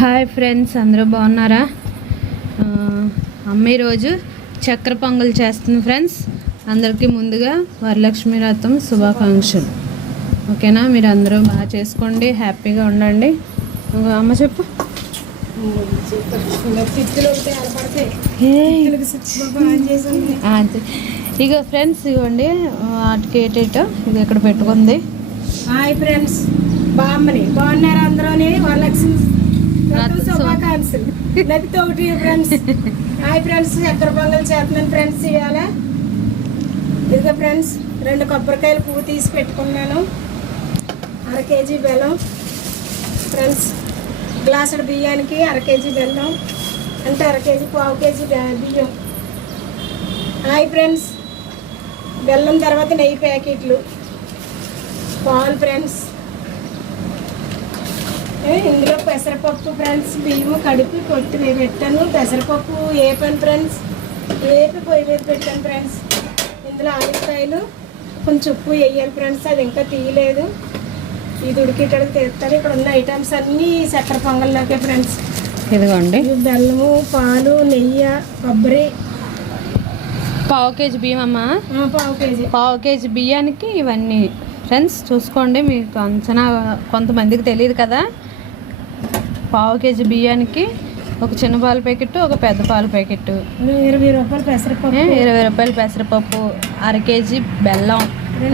Hi friends అందరూ బాగున్నారా? ఆ, అమ్మ ఈరోజు చక్కెర పొంగల్ చేస్తుంది ఫ్రెండ్స్. అందరికీ ముందుగా వరలక్ష్మి వ్రతం శుభాకాంక్షలు. ఓకేనా? మీరు అందరూ బాగా చేసుకోండి హ్యాపీగా ఉండండి. అమ్మ చెప్పు. అంతే. ఇక ఫ్రెండ్స్ ఇవ్వండి వాటికి ఏటేటో ఇది ఇక్కడ పెట్టుకుంది? హాయ్ ఫ్రెండ్స్ బామ్మని. బాగున్నారు అందరూని? వరలక్ష్మి శుభాకాంక్షలు నదితో ఒకటి ఫ్రెండ్స్? హాయ్ ఫ్రెండ్స్ చక్కెర పొంగల్ చేస్తున్నాను ఫ్రెండ్స్ ఇవాళ? ఇదిగో ఫ్రెండ్స్ రెండు కొబ్బరికాయలు పువ్వు తీసి పెట్టుకున్నాను. అర కేజీ బెల్లం. ఫ్రెండ్స్ గ్లాసుడు బియ్యానికి అర కేజీ బెల్లం. అంటే అర కేజీ పావు కేజీ బియ్యం. Hi friends. బెల్లం తర్వాత నెయ్యి ప్యాకెట్లు. పాలు ఫ్రెండ్స్. ఇందులో పెసరపప్పు ఫ్రెండ్స్ బియ్యము కడిపి కొట్టి పెట్టాను. పెసరపప్పు ఏపాను ఫ్రెండ్స్. ఏపి పొయ్యి మీద పెట్టాను ఫ్రెండ్స్. ఇందులో ఆలుకాయలు కొంచెం ఉప్పు వేయాలి ఫ్రెండ్స్. అది ఇంకా తీయలేదు. ఇది ఉడికేటప్పుడు తీస్తారు. ఇక్కడ ఉన్న ఐటమ్స్ అన్నీ చక్కెర పొంగల్లోకే ఫ్రెండ్స్. ఇదిగోండి. బెల్లము పాలు నెయ్యి కొబ్బరి. పావు కేజీ బియ్యం అమ్మ. పావు కేజీ. పావు కేజీ బియ్యానికి ఇవన్నీ. ఫ్రెండ్స్ చూసుకోండి మీకు అంచనా కొంతమందికి తెలియదు కదా. పావు కేజీ బియ్యానికి ఒక చిన్న పాల ప్యాకెట్ ఒక పెద్ద పాల ప్యాకెట్ ఇరవై రూపాయలు పెసరపప్పు. ఇరవై రూపాయలు పెసరపప్పు అర కేజీ బెల్లం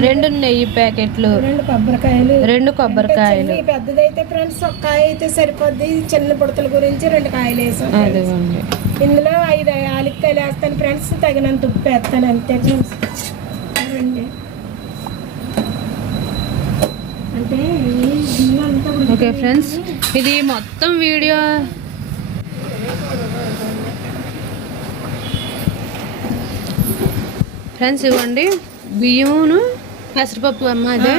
రెండు నెయ్యి ప్యాకెట్లు రెండు కొబ్బరికాయలు. రెండు కొబ్బరికాయలు. పెద్దదైతే ఫ్రెండ్స్ ఒక కాయ అయితే సరిపోద్ది. చిన్న బుడతల గురించి రెండు కాయలు వేసాం అదిగోండి ఇందులో ఐదు ఆలిక్కాయలు వేస్తాను ఫ్రెండ్స్ తగినంత ఉప్పు వేస్తాను అంతే ఫ్రెండ్స్ రండి అంటే ఈ బియ్యం అంతా ఉడికిపోయింది. ఓకే ఫ్రెండ్స్ ఇది మొత్తం వీడియో. ఫ్రెండ్స్ ఇవ్వండి బియ్యమును పెసరపప్పు అమ్మ అదే.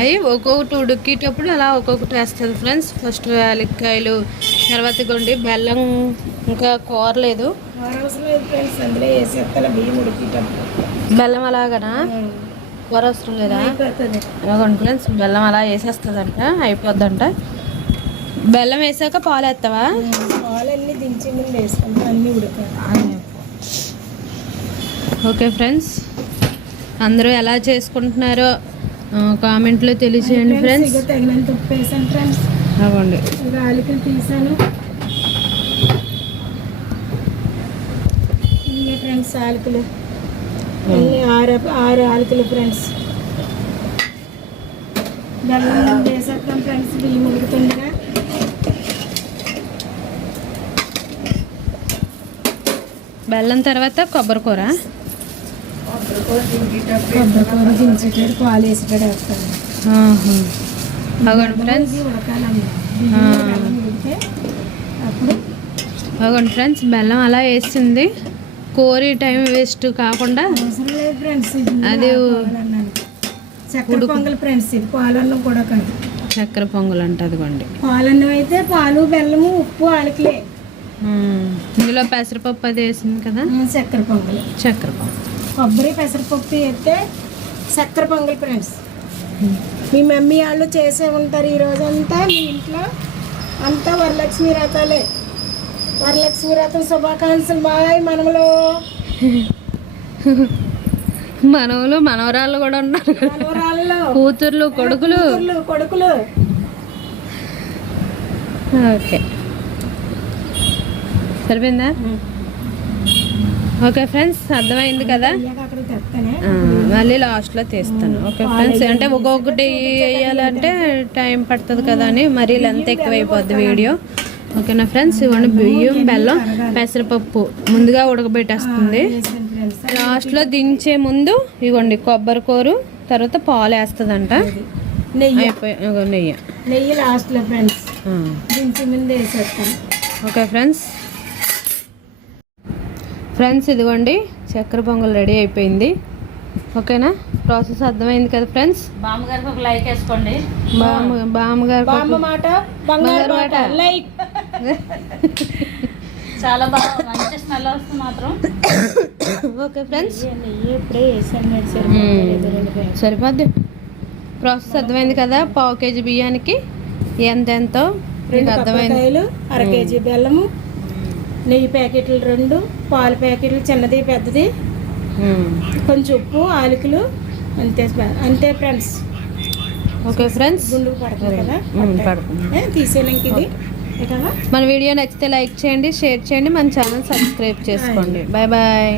అవి ఒక్కొక్కటి ఉడికేటప్పుడు అలా ఒక్కొక్కటి వేస్తుంది ఫ్రెండ్స్. ఫస్ట్ యాలక్కాయలు తర్వాత ఇగోండి బెల్లం ఇంకా కూరలేదు బెల్లం అలాగనా? కూర అవసరం లేదా ఫ్రెండ్స్ బెల్లం అలా వేసేస్తుందంట అయిపోద్దంట. బెల్లం వేసాక పాలు వేస్తావా? పాలన్నీ దించి వేసుకుంటాం అన్నీ ఉడకాలి. ఓకే ఫ్రెండ్స్ అందరూ ఎలా చేసుకుంటున్నారో కామెంట్లో తెలియచేయండి ఫ్రెండ్స్. తగినంత ఉప్పు వేసాను ఫ్రెండ్స్. అవ్వండి. తీసాను. ఫ్రెండ్స్ ఆలికలు. అన్ని ఆరు ఆరు ఆలికలు ఫ్రెండ్స్ బెల్లం వేసేస్తాం ఫ్రెండ్స్ బియ్యం ఉడుకుతుండగా. బెల్లం తర్వాత కొబ్బరి కూర? కొబ్బరికూర దించేటాడు పాలు వేసేటాడు వేస్తాను. అవ్వండి ఫ్రెండ్స్ ఉడకాలమ్మా అప్పుడు అవ్వండి ఫ్రెండ్స్ బెల్లం అలా వేసింది కోరి టైం వేస్ట్ కాకుండా అది చక్కెర పొంగల్ ఫ్రెండ్స్ ఇది పాలన్నం కూడా కాదు. చక్కెర పొంగల్ అంట అదిగోండి. పాలన్నం అయితే పాలు బెల్లము ఉప్పు ఆలికలే. ఇందులో పెసరపప్పు అది వేసింది కదా? చక్కెర పొంగల్. చక్కెర పొంగల్. కొబ్బరి పెసరపప్పు వేస్తే చక్కెర పొంగల్ ఫ్రెండ్స్ మీ మమ్మీ వాళ్ళు చేసే ఉంటారు ఈ రోజంతా మీ ఇంట్లో అంతా వరలక్ష్మి రథాలే వరలక్ష్మి రథం శుభాకాంక్షలు బాయ్ మనములో మనవలు మనవరాళ్ళు కూడా ఉన్నారు కూతుర్లు కొడుకులు. కొడుకులు. ఓకే. సరిపోయిందా? ఓకే ఫ్రెండ్స్ అర్థమైంది కదా? మళ్ళీ లాస్ట్లో తీస్తాను. ఓకే ఫ్రెండ్స్ అంటే ఒక్కొక్కటి వేయాలంటే టైం పడుతుంది కదా అని మరీ లెంత్ ఎక్కువైపోద్ది వీడియో. ఓకేనా ఫ్రెండ్స్? ఇవ్వండి బియ్యం బెల్లం పెసరపప్పు. ముందుగా ఉడకబెట్టేస్తుంది. లాస్ట్లో దించే ముందు ఇవ్వండి కొబ్బరి కూర తర్వాత పాలు వేస్తుందంట. నెయ్యి. నెయ్యి. నెయ్యి లాస్ట్లో ఫ్రెండ్స్. దించి ముందు వేసేస్తాను ఓకే ఫ్రెండ్స్? ఫ్రెండ్స్ ఇదిగోండి చక్కెర పొంగల్ రెడీ అయిపోయింది. ఓకేనా? ప్రాసెస్ అర్థమైంది కదా ఫ్రెండ్స్? బామ్మగారికి ఒక లైక్ వేసుకోండి. బామ్మ బామ్మగారు బామ్మ మాట బంగారు మాట. లైక్. చాలా బాగా మంచి స్మెల్ వస్తుంది మాత్రం. Okay friends. సరిపోద్ది. ప్రాసెస్ అర్థమైంది కదా పావు కేజీ బియ్యానికి ఎంతెంతో రెండు అర్థమైంది. అర కేజీ బెల్లము నెయ్యి ప్యాకెట్లు రెండు పాల ప్యాకెట్లు చిన్నది పెద్దది. కొంచెం ఉప్పు ఆలుకలు అంతే అంతే ఫ్రెండ్స్. Okay friends. గుండుకు పడుతుంది కదా తీసేయడానికి ఇది. మన వీడియో నచ్చితే లైక్ చేయండి షేర్ చేయండి మన ఛానల్ సబ్స్క్రైబ్ చేసుకోండి. Bye bye.